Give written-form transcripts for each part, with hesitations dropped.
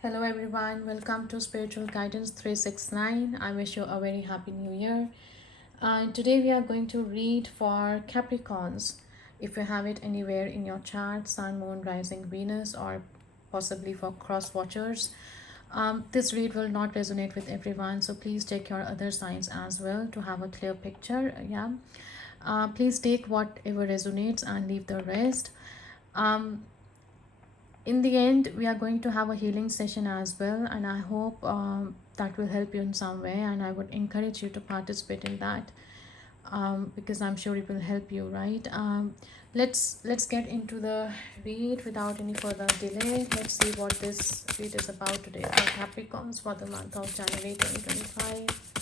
Hello everyone, welcome to Spiritual Guidance 369. I wish you a very happy new year. Today we are going to read for Capricorns. If you have it anywhere in your chart, Sun, Moon, Rising, Venus, or possibly for cross watchers, this read will not resonate with everyone, so please check your other signs as well to have a clear picture. Please take whatever resonates and leave the rest. Um, in the end, we are going to have a healing session as well, and I hope that will help you in some way, and I would encourage you to participate in that, because I'm sure it will help you, right? Let's get into the read without any further delay. Let's see what this read is about today for Capricorns for the month of January 2025.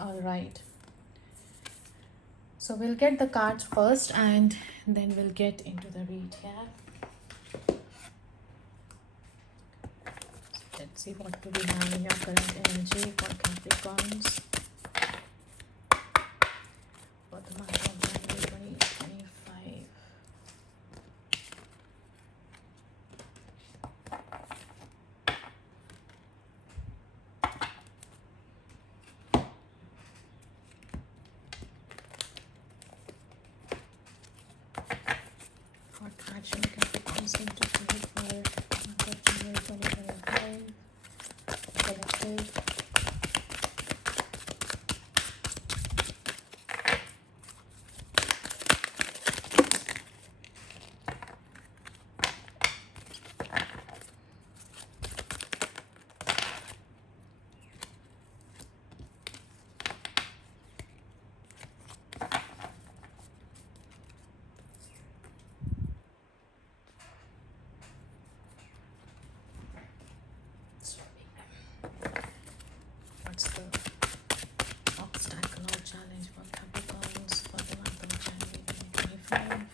All right, so we'll get the cards first and then we'll get into the read. Let's see what do we have in your current energy for Capricorns for the month of January 2025. What action Capricorns need to take for the month of January 2025? Collective. What's the obstacle or challenge for Capricorns for the month of January 2025?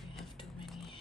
We have too many.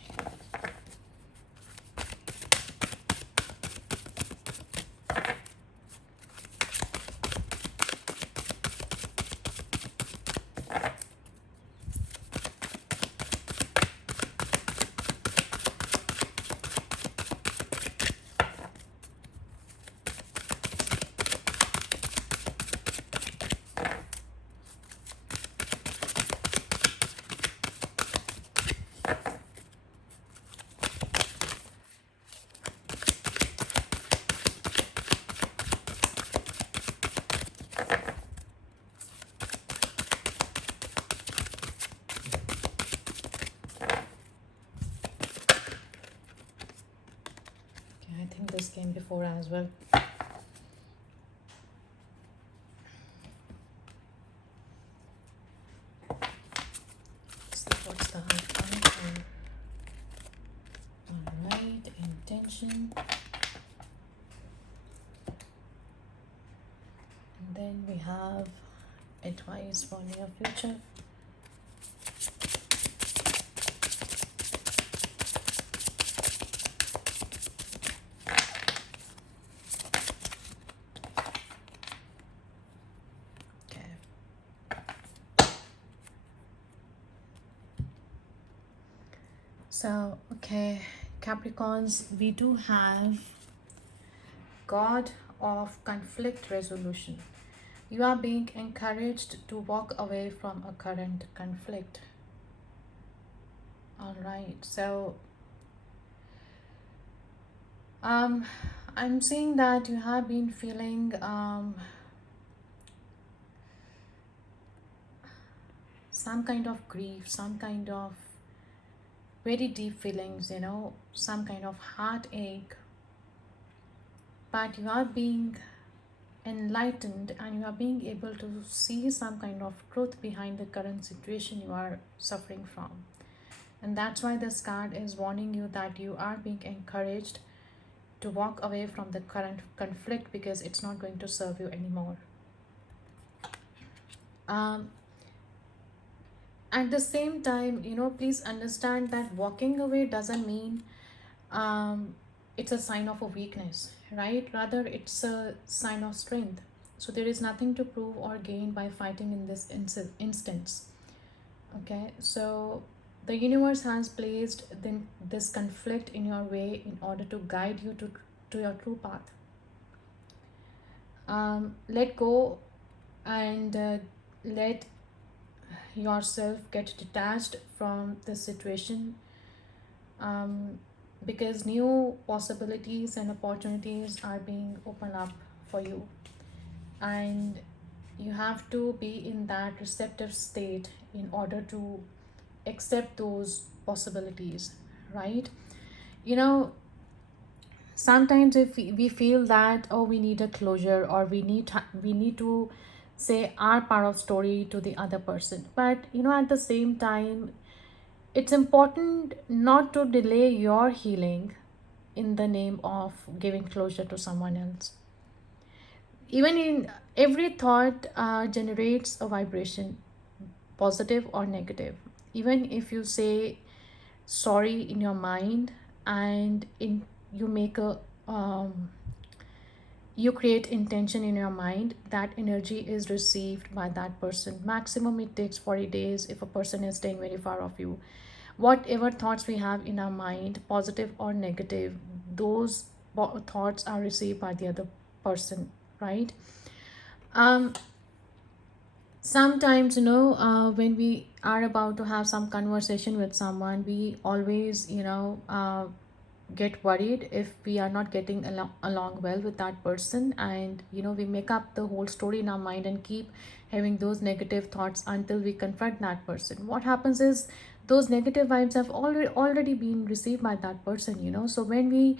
I think this came before as well. So what's the outcome for alright, intention. And then we have advice for near future. So, okay, Capricorns, we do have God of conflict resolution. You are being encouraged to walk away from a current conflict. All right, so I'm seeing that you have been feeling some kind of grief, some kind of very deep feelings, some kind of heartache, but you are being enlightened and you are being able to see some kind of truth behind the current situation you are suffering from. And that's why this card is warning you that you are being encouraged to walk away from the current conflict because it's not going to serve you anymore. um, at the same time, please understand that walking away doesn't mean um, it's a sign of a weakness, right? Rather, it's a sign of strength. So there is nothing to prove or gain by fighting in this instance. Okay, so the universe has placed this conflict in your way in order to guide you to your true path. Let go and let yourself get detached from the situation, um, because new possibilities and opportunities are being opened up for you, and you have to be in that receptive state in order to accept those possibilities, right? you know Sometimes if we feel that, oh, we need a closure, or we need to say our part of story to the other person, but at the same time, it's important not to delay your healing in the name of giving closure to someone else. Even in every thought generates a vibration, positive or negative. Even if you say sorry in your mind, and in you make a you create intention in your mind, that energy is received by that person. Maximum it takes 40 days if a person is staying very far off you. Whatever thoughts we have in our mind, positive or negative, those thoughts are received by the other person, right? um Sometimes, when we are about to have some conversation with someone, we always, get worried if we are not getting along well with that person, and we make up the whole story in our mind and keep having those negative thoughts until we confront that person. What happens is, those negative vibes have already been received by that person, so when we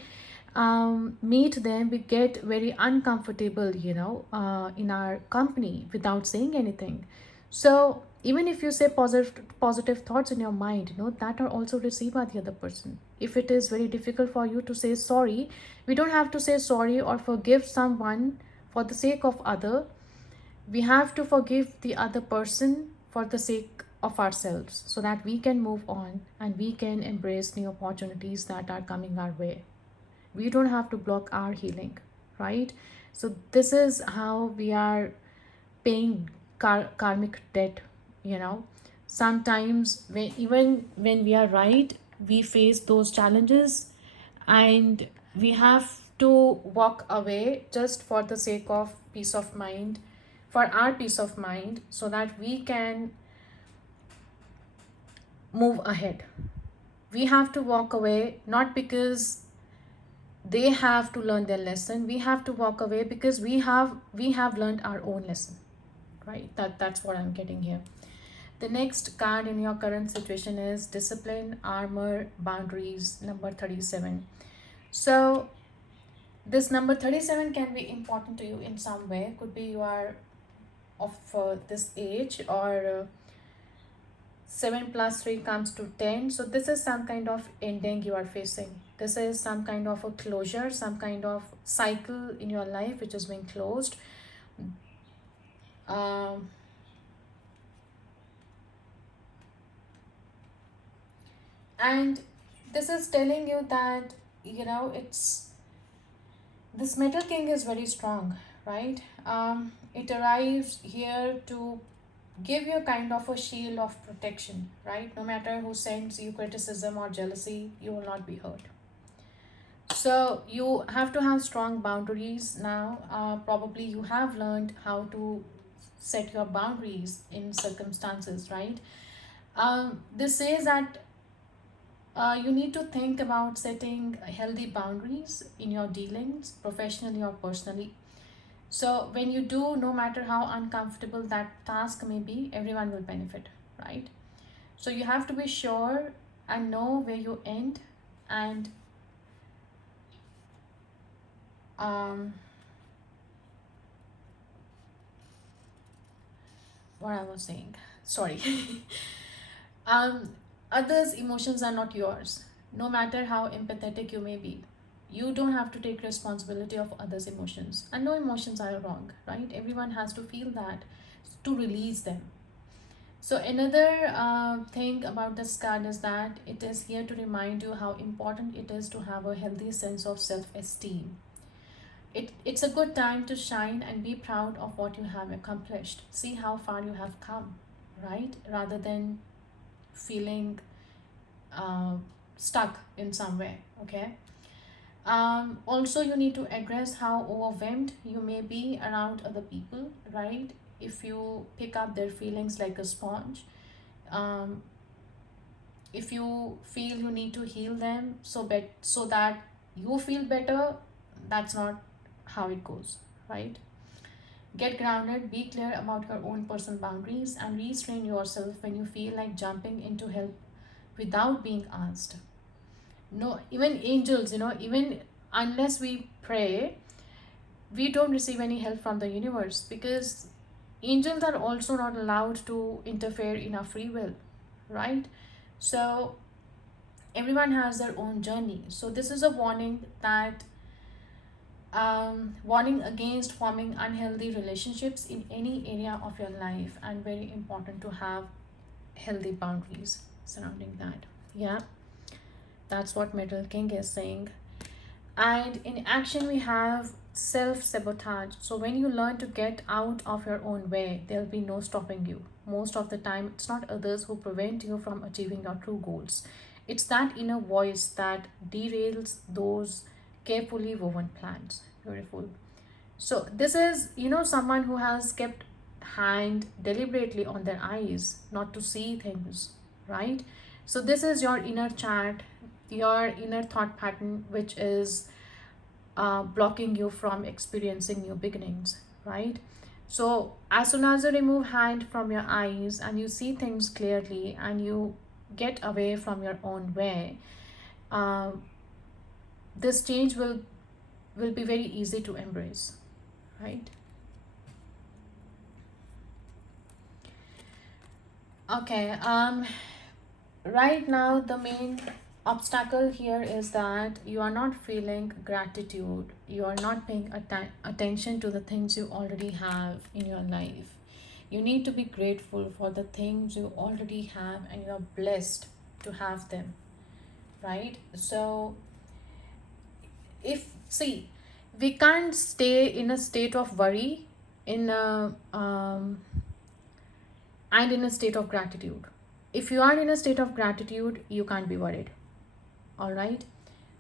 meet them, we get very uncomfortable, in our company without saying anything. So even if you say positive thoughts in your mind, that are also received by the other person. If it is very difficult for you to say sorry, we don't have to say sorry or forgive someone for the sake of other. We have to forgive the other person for the sake of ourselves, so that we can move on and we can embrace new opportunities that are coming our way. We don't have to block our healing, right? So this is how we are paying karmic debt. Sometimes, even when we are right, we face those challenges, and we have to walk away just for the sake of peace of mind, for our peace of mind, so that we can move ahead. We have to walk away not because they have to learn their lesson. We have to walk away because we have learned our own lesson, right? That's what I'm getting here. The next card in your current situation is discipline, armor, boundaries, number 37. So this number 37 can be important to you in some way. Could be you are of this age, or 7 plus 3 comes to 10. So this is some kind of ending you are facing. This is some kind of a closure, some kind of cycle in your life which is being closed. um, and this is telling you that, it's this metal king is very strong, right? It arrives here to give you kind of a shield of protection, right? No matter who sends you criticism or jealousy, you will not be hurt. So you have to have strong boundaries now. Probably you have learned how to set your boundaries in circumstances, right? This says that you need to think about setting healthy boundaries in your dealings, professionally or personally. So when you do, no matter how uncomfortable that task may be, everyone will benefit, right? So you have to be sure and know where you end, and um, what I was saying. Sorry. um, Others' emotions are not yours, no matter how empathetic you may be. You don't have to take responsibility of others' emotions, and no emotions are wrong, right? Everyone has to feel that to release them. So another thing about this card is that it is here to remind you how important it is to have a healthy sense of self-esteem. It's a good time to shine and be proud of what you have accomplished. See how far you have come, right? Rather than feeling uh, stuck in some way, okay? Also, you need to address how overwhelmed you may be around other people, right? If you pick up their feelings like a sponge, um, if you feel you need to heal them so that you feel better, that's not how it goes, right? Get grounded, be clear about your own personal boundaries, and restrain yourself when you feel like jumping into help without being asked. No, even angels, even unless we pray, we don't receive any help from the universe, because angels are also not allowed to interfere in our free will, right? So everyone has their own journey. So this is a warning that warning against forming unhealthy relationships in any area of your life, and very important to have healthy boundaries surrounding that. Yeah, that's what Metal King is saying. And in action, we have self sabotage. So, when you learn to get out of your own way, there'll be no stopping you. Most of the time, it's not others who prevent you from achieving your true goals, it's that inner voice that derails those carefully woven plans. Beautiful. So, this is, someone who has kept hand deliberately on their eyes not to see things, right? So, this is your inner chat, your inner thought pattern, which is blocking you from experiencing new beginnings, right? So as soon as you remove hand from your eyes and you see things clearly and you get away from your own way, uh, this change will be very easy to embrace, right? Okay. Right now, the main obstacle here is that you are not feeling gratitude. You are not paying attention to the things you already have in your life. You need to be grateful for the things you already have, and you're blessed to have them, right? So, if see, we can't stay in a state of worry in a and in a state of gratitude. If you are in a state of gratitude, you can't be worried. All right.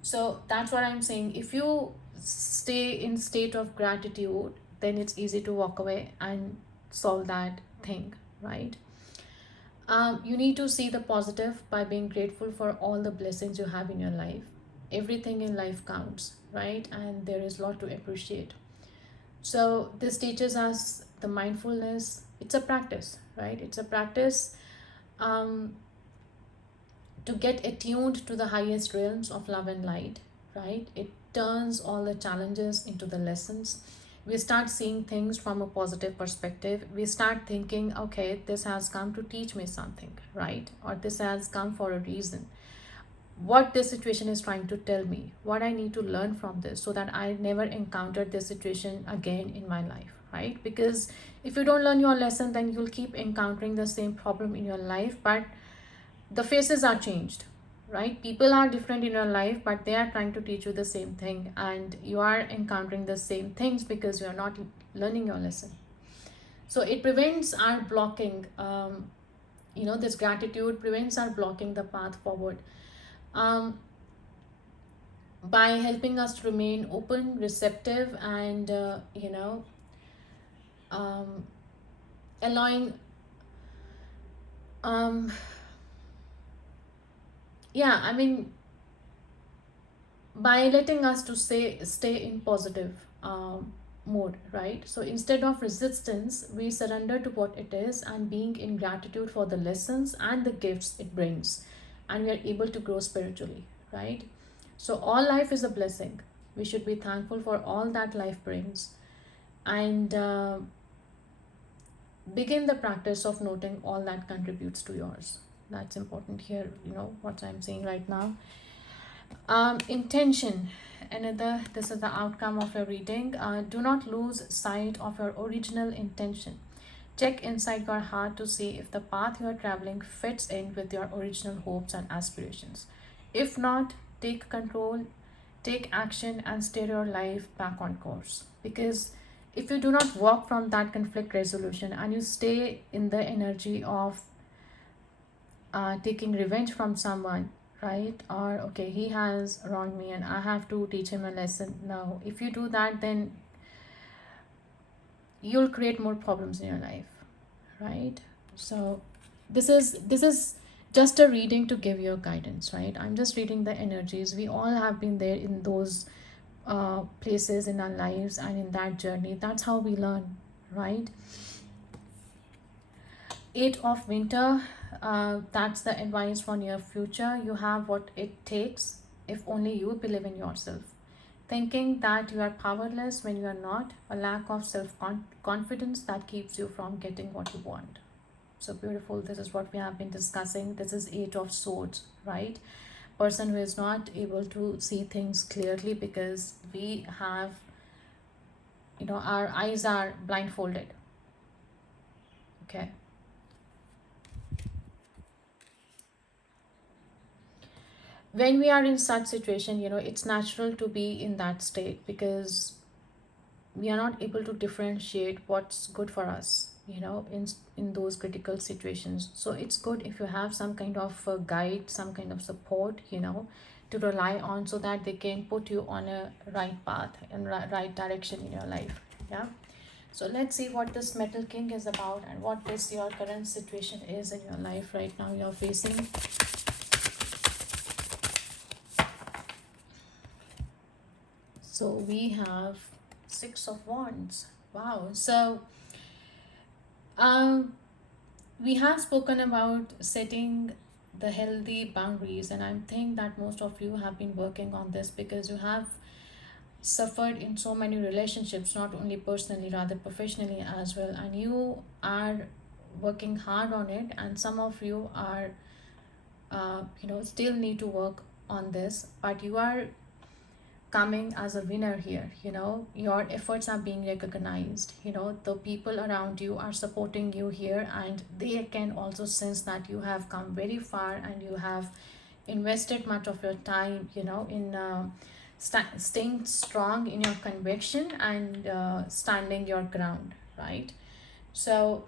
So that's what I'm saying. If you stay in state of gratitude, then it's easy to walk away and solve that thing, right? You need to see the positive by being grateful for all the blessings you have in your life. Everything in life counts, right? And there is a lot to appreciate. So this teaches us the mindfulness. It's a practice, right? It's a practice um, to get attuned to the highest realms of love and light, right? It turns all the challenges into the lessons. We start seeing things from a positive perspective. We start thinking, okay, this has come to teach me something, right? Or this has come for a reason. What this situation is trying to tell me, what I need to learn from this so that I never encounter this situation again in my life, right? Because if you don't learn your lesson, then you'll keep encountering the same problem in your life, but the faces are changed, right? People are different in your life, but they are trying to teach you the same thing, and you are encountering the same things because you are not learning your lesson. So it prevents our blocking, this gratitude prevents our blocking the path forward, um, by helping us to remain open, receptive, and um, allowing um, yeah, I mean, by letting us to stay in positive mode, right? So instead of resistance, we surrender to what it is and being in gratitude for the lessons and the gifts it brings, and we are able to grow spiritually, right? So all life is a blessing. We should be thankful for all that life brings, and begin the practice of noting all that contributes to yours. That's important here, what I'm saying right now. Intention. another, this is the outcome of your reading. Do not lose sight of your original intention. Check inside your heart to see if the path you are traveling fits in with your original hopes and aspirations. If not, take control, take action, and steer your life back on course. Because if you do not walk from that conflict resolution and you stay in the energy of taking revenge from someone, right? Or, okay, he has wronged me and I have to teach him a lesson. No, if you do that, then you'll create more problems in your life, right? So this is just a reading to give you guidance, right? I'm just reading the energies. We all have been there in those places in our lives and in that journey. That's how we learn, right? Eight of winter, that's the advice for near future. You have what it takes if only you believe in yourself. Thinking that you are powerless when you are not, a lack of self confidence that keeps you from getting what you want. So beautiful. This is what we have been discussing. This is Eight of Swords, right? Person who is not able to see things clearly because we have, our eyes are blindfolded. Okay. When we are in such situation, it's natural to be in that state because we are not able to differentiate what's good for us, in those critical situations. So it's good if you have some kind of guide, some kind of support, to rely on, so that they can put you on a right path and right direction in your life. Yeah. So let's see what this Metal King is about and what this your current situation is in your life right now you're facing. So we have Six of Wands. Wow. So um, we have spoken about setting the healthy boundaries, and I think that most of you have been working on this because you have suffered in so many relationships, not only personally, rather professionally as well, and you are working hard on it, and some of you are still need to work on this, but you are coming as a winner here. Your efforts are being recognized. The people around you are supporting you here, and they can also sense that you have come very far and you have invested much of your time, in staying strong in your conviction and standing your ground, right? So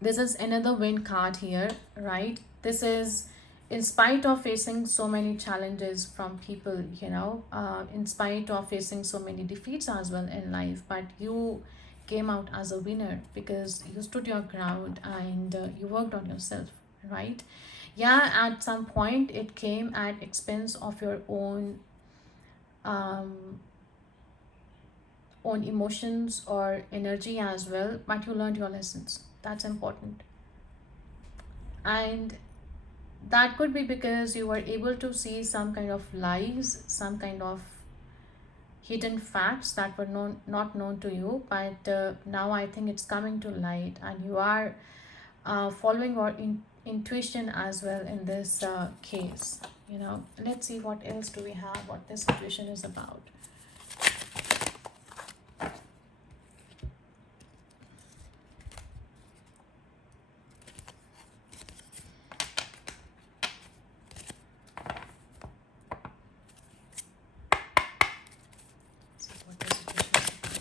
this is another win card here, right? This is in spite of facing so many challenges from people, in spite of facing so many defeats as well in life, but you came out as a winner because you stood your ground and you worked on yourself, right? Yeah, at some point it came at expense of your um, own emotions or energy as well, but you learned your lessons. That's important. And that could be because you were able to see some kind of lies, some kind of hidden facts that were not known to you, but now I think it's coming to light, and you are following your intuition as well in this case. Let's see what else do we have, what this situation is about. See what the situation is about.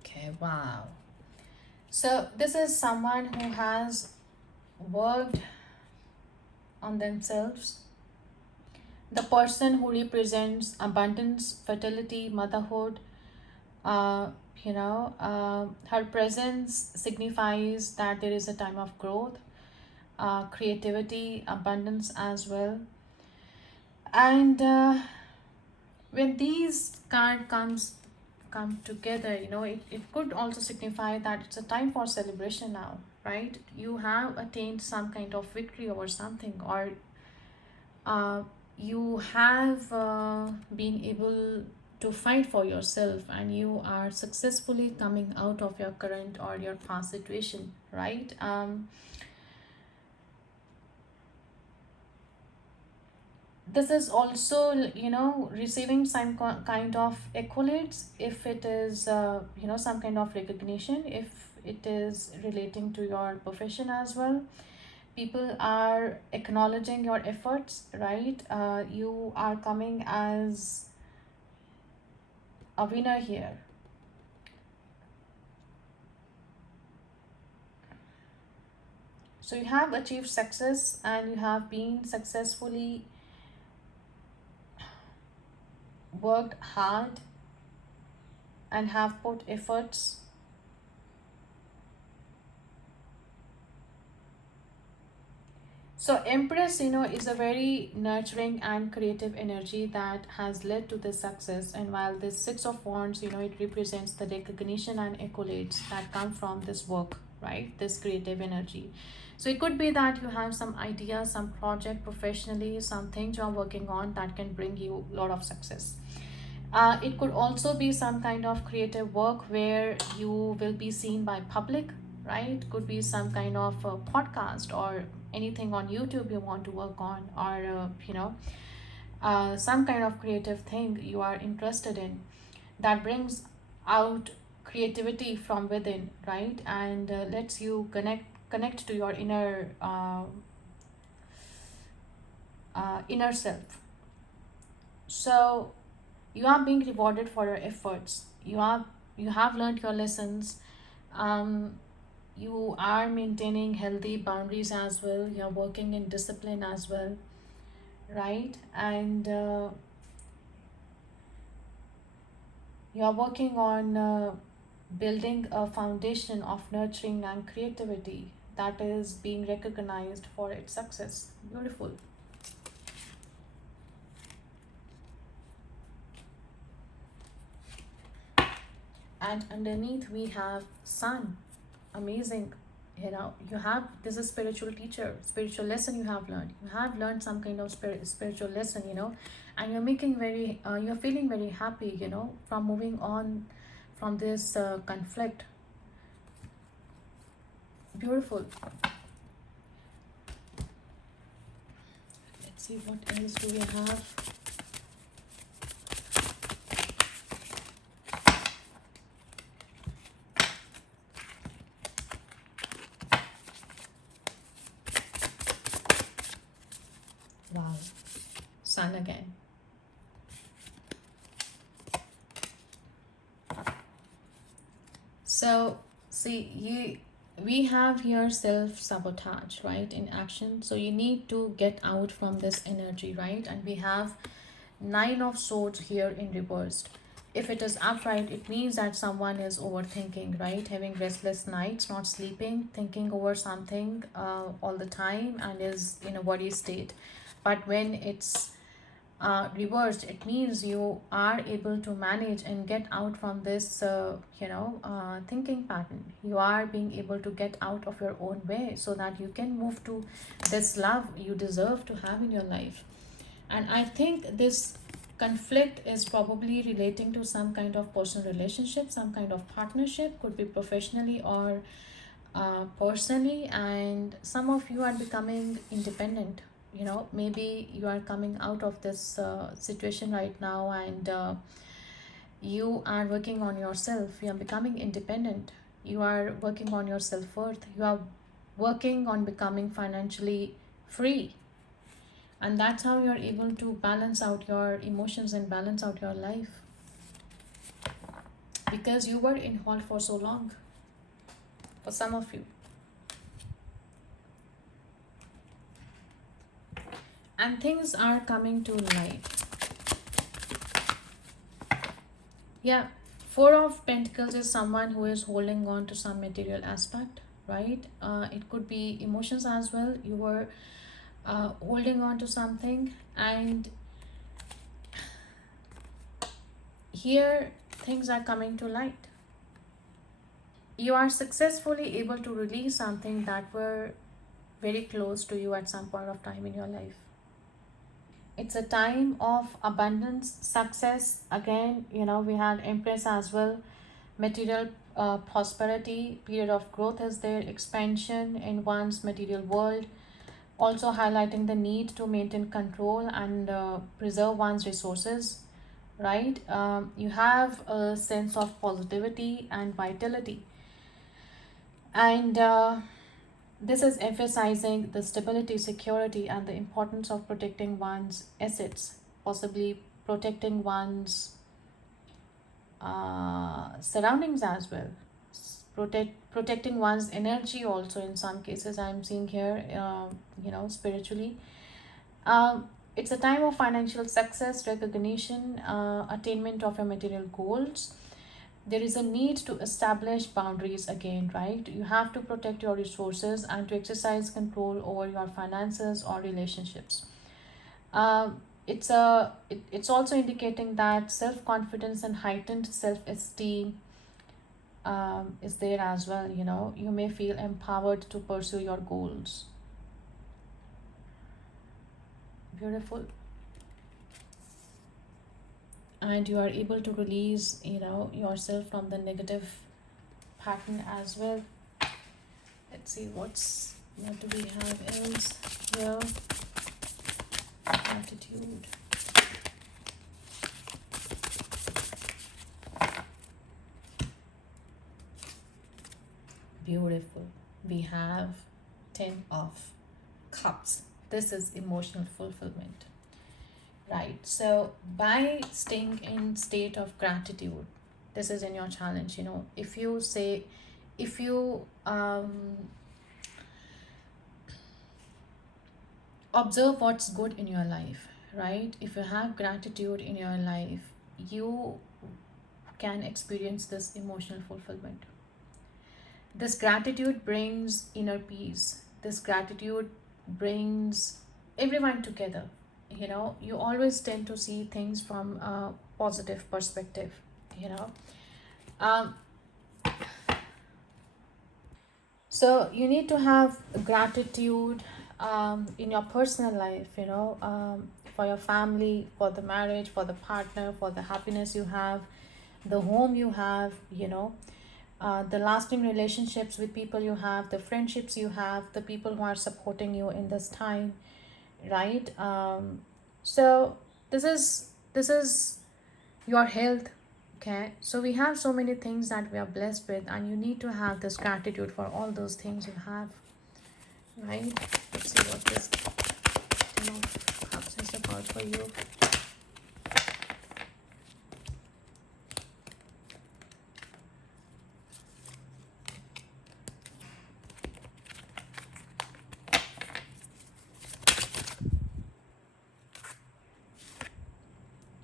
Okay, wow. So this is someone who has worked on themselves. The person who represents abundance, fertility, motherhood, uh, her presence signifies that there is a time of growth, creativity, abundance as well. And when these card come together, it could also signify that it's a time for celebration now, right? You have attained some kind of victory over something, or uh, you have been able to fight for yourself, and you are successfully coming out of your current or your past situation, right? This is also, receiving some kind of accolades, if it is, some kind of recognition, if it is relating to your profession as well. People are acknowledging your efforts, right? You are coming as a winner here. So you have achieved success and you have been successfully worked hard and have put efforts. So Empress, is a very nurturing and creative energy that has led to this success. And while this Six of Wands, it represents the recognition and accolades that come from this work, right? This creative energy. So it could be that you have some idea, some project professionally, some things you're working on that can bring you a lot of success. It could also be some kind of creative work where you will be seen by public, right? Could be some kind of podcast or anything on YouTube you want to work on, or some kind of creative thing you are interested in that brings out creativity from within, right? And lets you connect to your inner self. So you are being rewarded for your efforts. You have learned your lessons. um, you are maintaining healthy boundaries as well. You're working in discipline as well, right? And you're working on building a foundation of nurturing and creativity that is being recognized for its success. Beautiful. And underneath we have sun. Amazing. You have, this is spiritual teacher, spiritual lesson you have learned. You have learned some kind of spiritual lesson, and you're making very you're feeling very happy, from moving on from this conflict. Beautiful. Let's see what else do we have. Wow, sun again. So see, we have here self sabotage, right, in action. So you need to get out from this energy, right? And we have Nine of Swords here in reversed. If it is upright, it means that someone is overthinking, right? Having restless nights, not sleeping, thinking over something all the time, and is in a worry state. But when it's reversed, it means you are able to manage and get out from this thinking pattern. You are being able to get out of your own way so that you can move to this love you deserve to have in your life. And I think this conflict is probably relating to some kind of personal relationship, some kind of partnership, could be professionally or personally. And some of you are becoming independent. Maybe you are coming out of this situation right now, and you are working on yourself. You are becoming independent. You are working on your self-worth. You are working on becoming financially free, and that's how you're able to balance out your emotions and balance out your life, because you were in halt for so long, for some of you. And things are coming to light. Yeah, Four of Pentacles is someone who is holding on to some material aspect, right? It could be emotions as well. You were holding on to something, and here things are coming to light. You are successfully able to release something that were very close to you at some point of time in your life. It's a time of abundance, success. Again, we had Empress as well. Material prosperity, period of growth is there, expansion in one's material world. Also highlighting the need to maintain control and preserve one's resources, right? You have a sense of positivity and vitality, and this is emphasizing the stability, security, and the importance of protecting one's assets, possibly protecting one's surroundings as well. Protecting one's energy also in some cases I'm seeing here, spiritually. It's a time of financial success, recognition, attainment of your material goals. There is a need to establish boundaries again, right? You have to protect your resources and to exercise control over your finances or relationships. It's also indicating that self-confidence and heightened self-esteem is there as well. You may feel empowered to pursue your goals. Beautiful. And you are able to release yourself from the negative pattern as well. Let's see what do we have else here. Gratitude. Beautiful. We have 10 of cups. This is emotional fulfillment, right? So by staying in state of gratitude, this is in your challenge. If you observe what's good in your life, right? If you have gratitude in your life, you can experience this emotional fulfillment. This gratitude brings inner peace. This gratitude brings everyone together. You always tend to see things from a positive perspective, you know. Um, so you need to have gratitude in your personal life, for your family, for the marriage, for the partner, for the happiness you have, the home you have, the lasting relationships with people you have, the friendships you have, the people who are supporting you in this time, right? So this is your health. Okay, so we have so many things that we are blessed with, and you need to have this gratitude for all those things you have, right? Let's see what this Ten of Cups is about for you.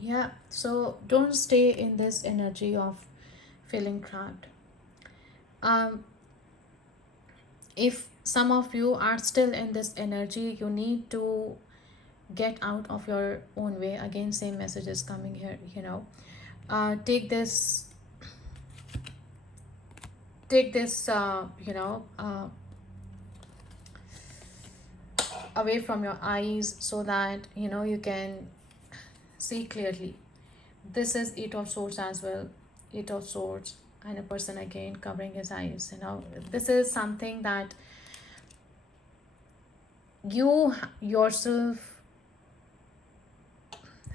Yeah, so don't stay in this energy of feeling trapped. um if some of you are still in this energy, you need to get out of your own way. Again, same messages coming here. Take this away from your eyes so that you can see clearly. This is Eight of Swords as well. Eight of Swords, and a person again covering his eyes. This is something that you yourself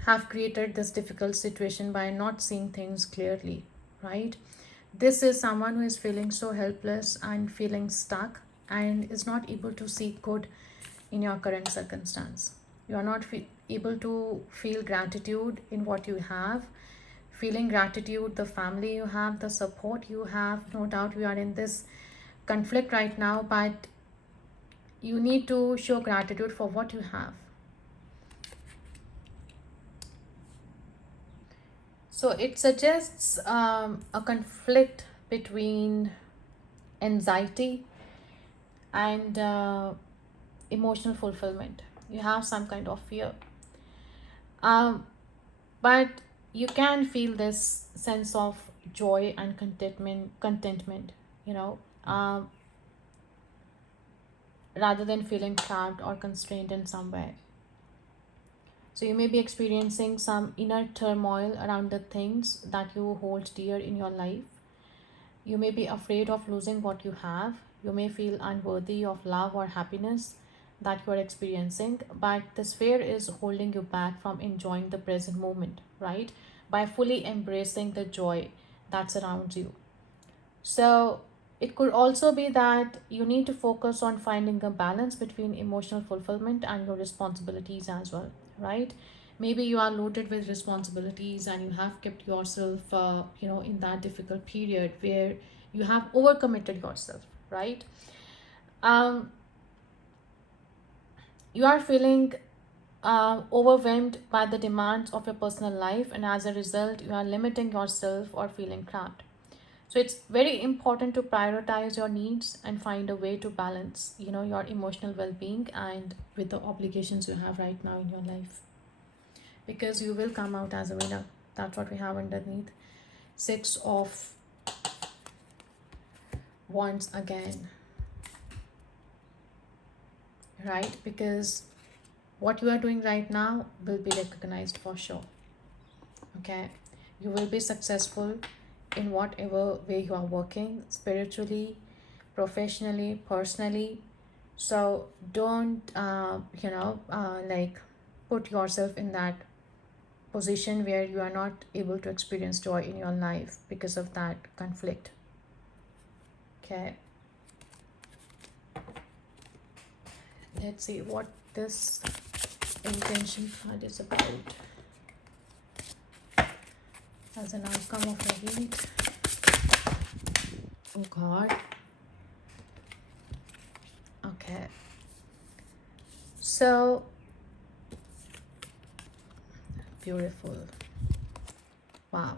have created this difficult situation by not seeing things clearly, right? This is someone who is feeling so helpless and feeling stuck and is not able to see good in your current circumstance. You are not able to feel gratitude in what you have. Feeling gratitude, the family you have, the support you have. No doubt we are in this conflict right now, but you need to show gratitude for what you have. So it suggests a conflict between anxiety and emotional fulfillment. You have some kind of fear, but you can feel this sense of joy and contentment, you know, um, rather than feeling trapped or constrained in some way. So you may be experiencing some inner turmoil around the things that you hold dear in your life. You may be afraid of losing what you have. You may feel unworthy of love or happiness. that you are experiencing, but this fear is holding you back from enjoying the present moment, right? By fully embracing the joy that surrounds you. So it could also be that you need to focus on finding a balance between emotional fulfillment and your responsibilities as well, right? Maybe you are loaded with responsibilities and you have kept yourself, in that difficult period where you have overcommitted yourself, right? Um, you are feeling overwhelmed by the demands of your personal life, and as a result, you are limiting yourself or feeling trapped. So it's very important to prioritize your needs and find a way to balance, your emotional well-being and with the obligations you have right now in your life, because you will come out as a winner. That's what we have underneath. Six of Wands again, right? Because what you are doing right now will be recognized for sure. Okay, you will be successful in whatever way you are working, spiritually, professionally, personally. So don't like put yourself in that position where you are not able to experience joy in your life because of that conflict. Okay, let's see what this intention card is about as an outcome of the read. Oh god. Okay, so beautiful. Wow.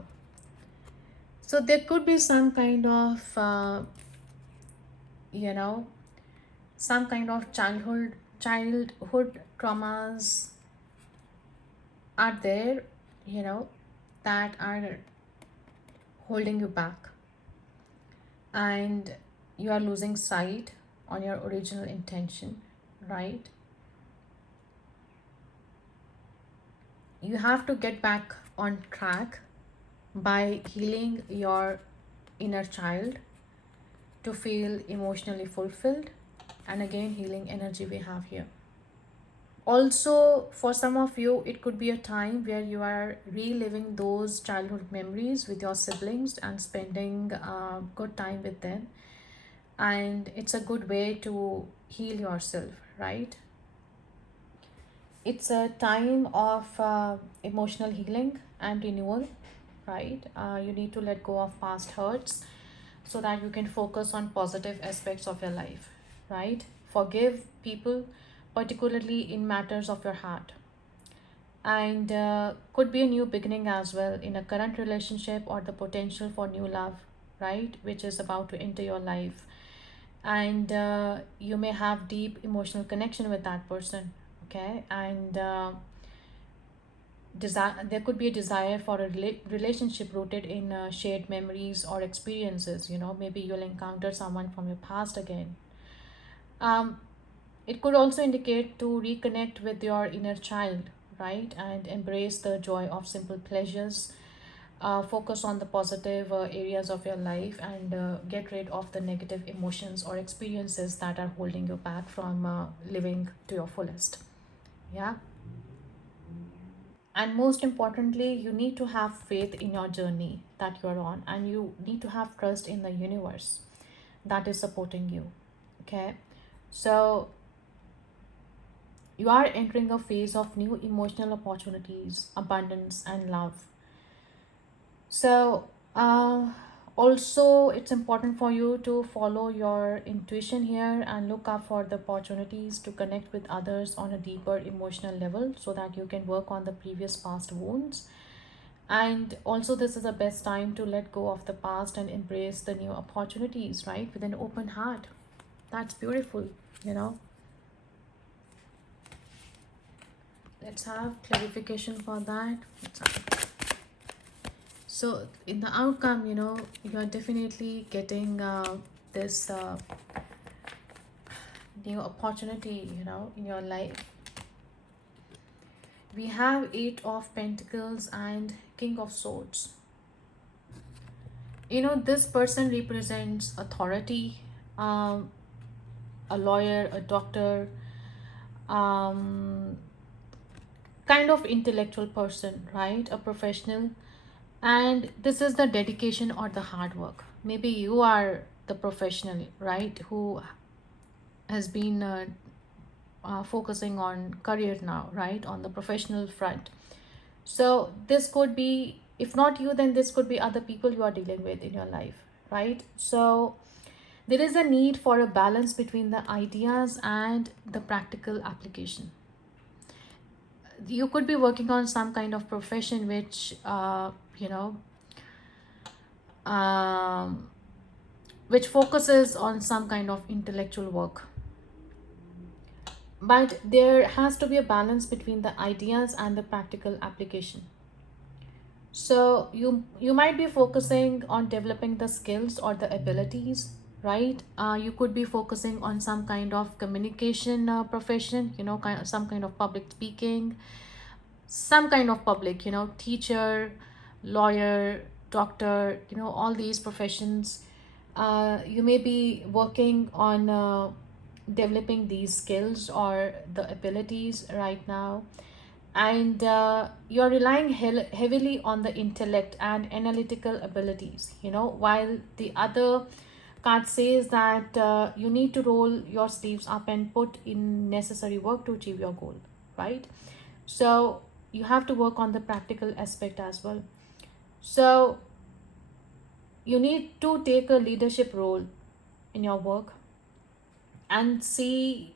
So there could be some kind of you know some kind of childhood traumas are there, you know that are holding you back, and you are losing sight on your original intention, right? You have to get back on track by healing your inner child to feel emotionally fulfilled, and again healing energy we have here. Also, for some of you, it could be a time where you are reliving those childhood memories with your siblings and spending good time with them. And it's a good way to heal yourself, right? It's a time of emotional healing and renewal, right? You need to let go of past hurts so that you can focus on positive aspects of your life, right? Forgive people, particularly in matters of your heart, and could be a new beginning as well in a current relationship or the potential for new love, right, which is about to enter your life. And you may have deep emotional connection with that person. Okay, and desire there could be a desire for a relationship rooted in shared memories or experiences. Maybe you'll encounter someone from your past again. um, it could also indicate to reconnect with your inner child, right, and embrace the joy of simple pleasures. Focus on the positive areas of your life, and get rid of the negative emotions or experiences that are holding you back from living to your fullest. Yeah. And most importantly, you need to have faith in your journey that you're on, and you need to have trust in the universe that is supporting you. Okay. So you are entering a phase of new emotional opportunities, abundance, and love. So, also, it's important for you to follow your intuition here and look up for the opportunities to connect with others on a deeper emotional level so that you can work on the previous past wounds. And also, this is the best time to let go of the past and embrace the new opportunities, right? With an open heart. That's beautiful, you know. Let's have clarification for that. So in the outcome, you are definitely getting this new opportunity, in your life. We have Eight of Pentacles and King of Swords. This person represents authority, um, a lawyer, a doctor, um, kind of intellectual person, right? A professional. And this is the dedication or the hard work. Maybe you are the professional, right? Who has been focusing on career now, right? On the professional front. So this could be, if not you, then this could be other people you are dealing with in your life, right? So there is a need for a balance between the ideas and the practical application. You could be working on some kind of profession um, which focuses on some kind of intellectual work, but there has to be a balance between the ideas and the practical application. So you might be focusing on developing the skills or the abilities, right? You could be focusing on some kind of communication profession, some kind of public speaking, some kind of public, teacher, lawyer, doctor, all these professions. You may be working on developing these skills or the abilities right now, and you're relying heavily on the intellect and analytical abilities, while the other card says that you need to roll your sleeves up and put in necessary work to achieve your goal, right? So you have to work on the practical aspect as well. So you need to take a leadership role in your work and see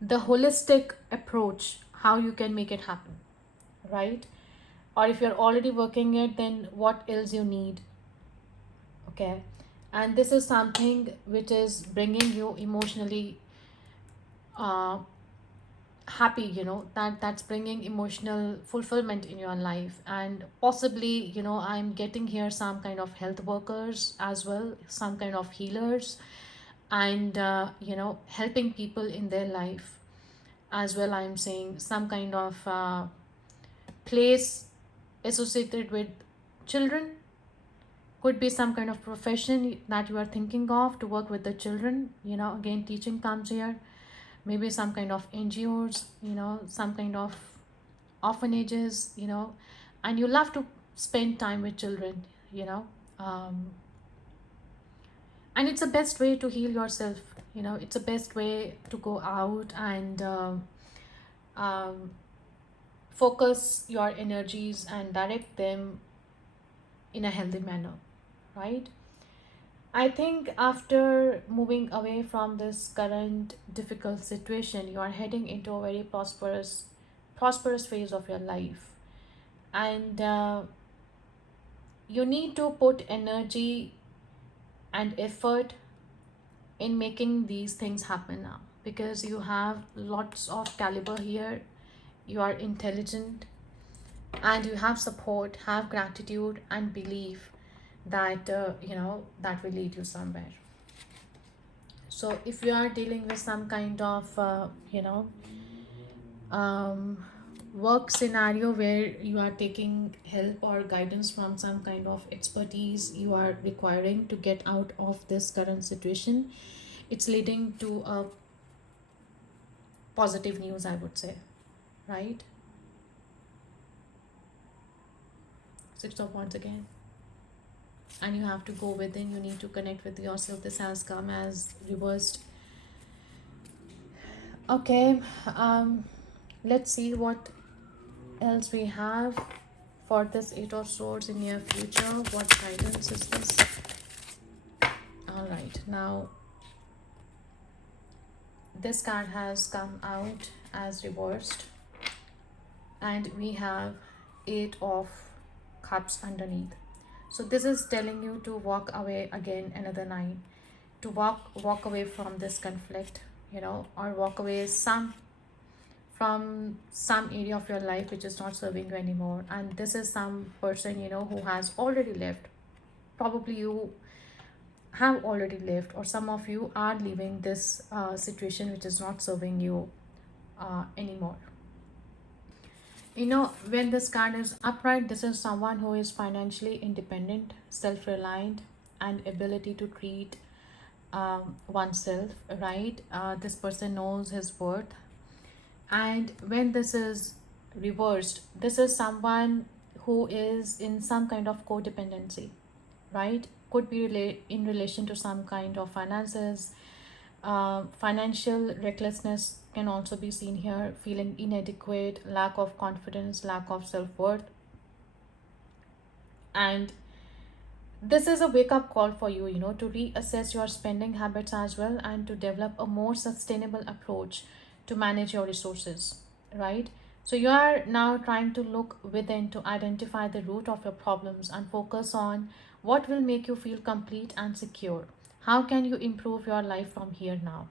the holistic approach how you can make it happen, right? Or if you're already working it, then what else you need. Okay. And this is something which is bringing you emotionally uh, happy, that's bringing emotional fulfillment in your life. And possibly, I'm getting here some kind of health workers as well, some kind of healers, and helping people in their life as well. I'm saying some kind of place associated with children, could be some kind of profession that you are thinking of to work with the children. Again, teaching comes here. Maybe some kind of NGOs, some kind of orphanages, and you love to spend time with children, you know um, and it's the best way to heal yourself. It's the best way to go out and um, focus your energies and direct them in a healthy manner, right? I think after moving away from this current difficult situation, you are heading into a very prosperous phase of your life, and you need to put energy and effort in making these things happen now, because you have lots of caliber here. You are intelligent, and you have support, have gratitude and belief that that will lead you somewhere. So if you are dealing with some kind of um, work scenario where you are taking help or guidance from some kind of expertise you are requiring to get out of this current situation, it's leading to a positive news, I would say, right? Six of Wands again. And you have to go within, you need to connect with yourself. This has come as reversed. Okay. Let's see what else we have for this Eight of Swords in near future. What guidance is this? All right, now this card has come out as reversed, and we have Eight of Cups underneath. So this is telling you to walk away, again another nine, to walk away from this conflict, or walk away from some area of your life which is not serving you anymore. And this is some person, who has already left. Probably you have already left, or some of you are leaving this situation which is not serving you anymore. When this card is upright, this is someone who is financially independent, self-reliant, and ability to treat oneself, right? This person knows his worth, And when this is reversed, this is someone who is in some kind of codependency, right? Could be in relation to some kind of finances. Financial recklessness can also be seen here, feeling inadequate, lack of confidence, lack of self-worth. And this is a wake up call for you, to reassess your spending habits as well, and to develop a more sustainable approach to manage your resources, right? So you are now trying to look within to identify the root of your problems and focus on what will make you feel complete and secure. How can you improve your life from here now,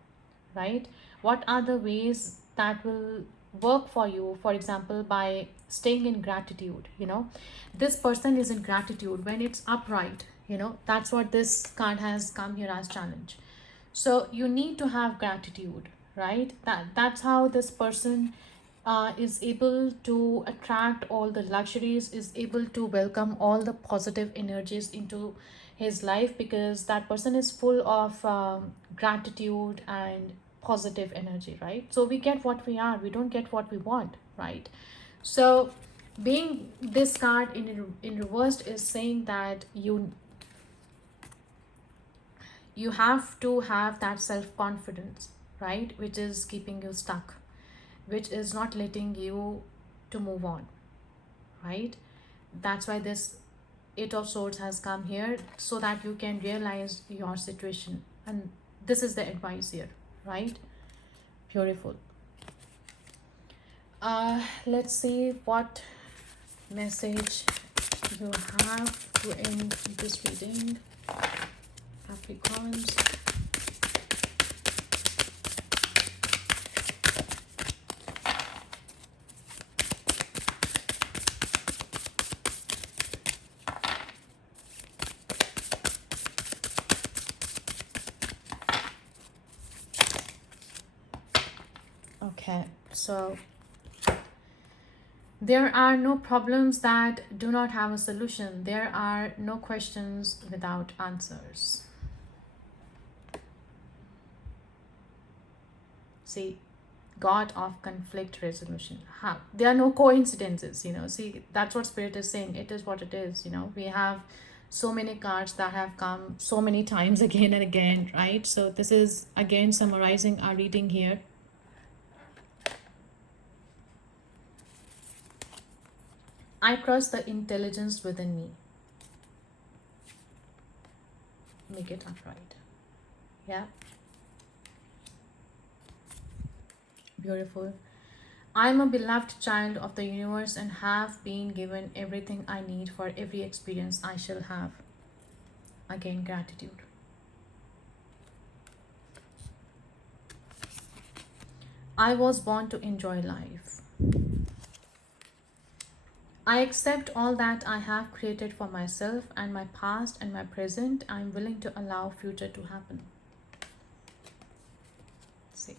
right? What are the ways that will work for you? For example, by staying in gratitude, this person is in gratitude when it's upright, that's what this card has come here as challenge. So you need to have gratitude, right? That's how this person is able to attract all the luxuries, is able to welcome all the positive energies into his life, because that person is full of gratitude and positive energy, right? So we get what we are, we don't get what we want, right? So being this card in reversed is saying that you have to have that self confidence, right, which is keeping you stuck, which is not letting you to move on, right? That's why this eight of swords has come here, so that you can realize your situation, and this is the advice here, right? Beautiful. Let's see what message you have to end this reading, Capricorns. Okay, so there are no problems that do not have a solution. There are no questions without answers. See, God of conflict resolution. How? There are no coincidences, See, that's what Spirit is saying. It is what it is, We have so many cards that have come so many times again and again, right? So this is again summarizing our reading here. I trust the intelligence within me. Make it upright. Yeah. Beautiful. I am a beloved child of the universe and have been given everything I need for every experience I shall have. Again, gratitude. I was born to enjoy life. I accept all that I have created for myself, and my past and my present. I am willing to allow future to happen. See.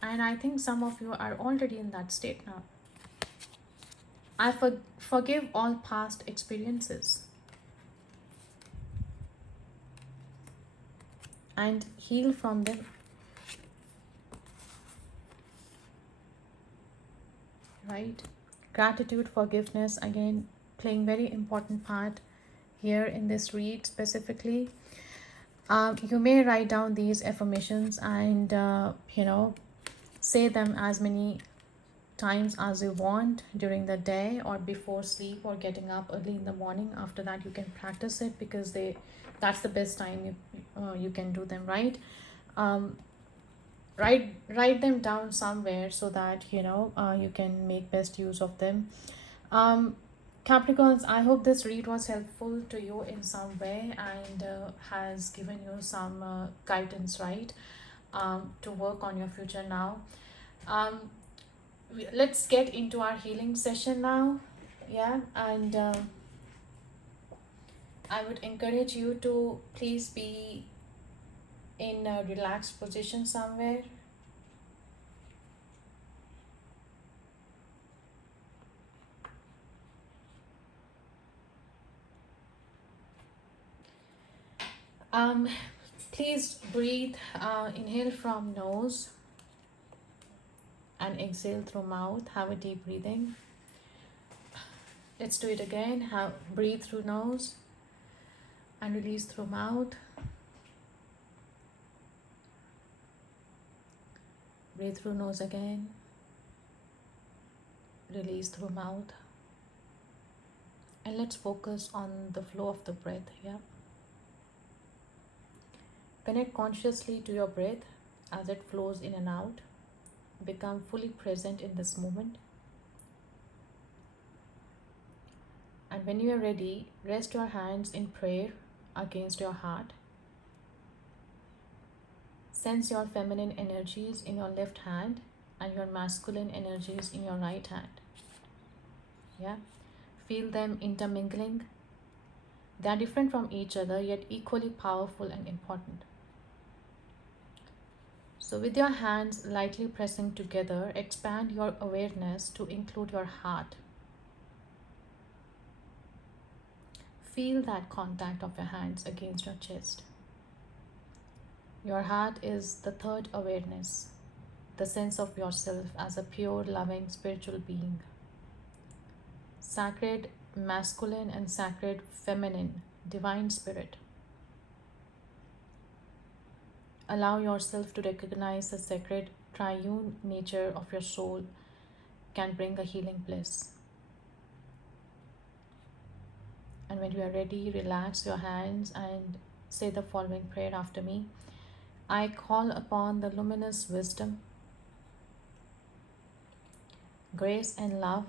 And I think some of you are already in that state now. I forgive all past experiences and heal from them. Right? Gratitude, forgiveness, again playing very important part here in this read specifically. You may write down these affirmations and say them as many times as you want during the day or before sleep or getting up early in the morning. After that you can practice it, because that's the best time you can do them, right? um, write them down somewhere so that you can make best use of them. um, Capricorns, I hope this read was helpful to you in some way and has given you some guidance, right? To work on your future now. um, let's get into our healing session now. Yeah, and I would encourage you to please be in a relaxed position somewhere. um, Please breathe, inhale from nose and exhale through mouth. Have a deep breathing. Let's do it again. Breathe through nose and release through mouth. Breathe through nose again. Release through mouth. And let's focus on the flow of the breath here. Connect consciously to your breath as it flows in and out. Become fully present in this moment. And when you are ready, rest your hands in prayer against your heart. Sense your feminine energies in your left hand and your masculine energies in your right hand. Yeah, feel them intermingling. They are different from each other, yet equally powerful and important. So with your hands lightly pressing together, expand your awareness to include your heart. Feel that contact of your hands against your chest. Your heart is the third awareness, the sense of yourself as a pure, loving, spiritual being. Sacred masculine and sacred feminine, divine spirit. Allow yourself to recognize the sacred triune nature of your soul can bring a healing bliss. And when you are ready, relax your hands and say the following prayer after me. I call upon the luminous wisdom, grace and love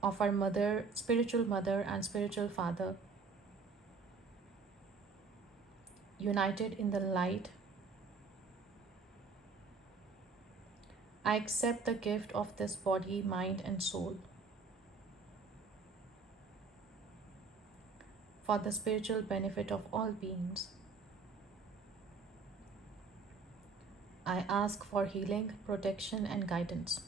of our mother, spiritual mother and spiritual father, united in the light. I accept the gift of this body, mind and soul for the spiritual benefit of all beings. I ask for healing, protection and guidance.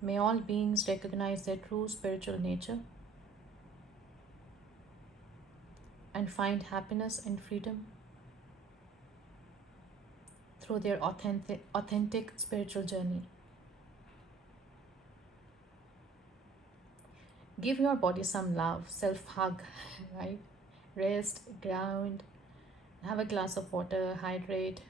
May all beings recognize their true spiritual nature and find happiness and freedom through their authentic spiritual journey. Give your body some love, self-hug, right? Rest, ground, have a glass of water, hydrate.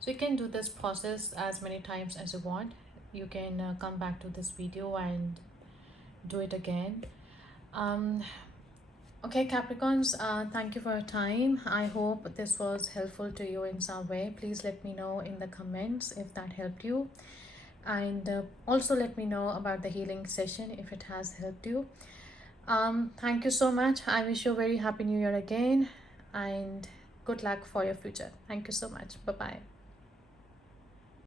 So you can do this process as many times as you want. You can come back to this video and do it again. Okay, Capricorns, thank you for your time. I hope this was helpful to you in some way. Please let me know in the comments if that helped you. And also let me know about the healing session if it has helped you. Thank you so much. I wish you a very happy new year again and good luck for your future. Thank you so much. Bye-bye.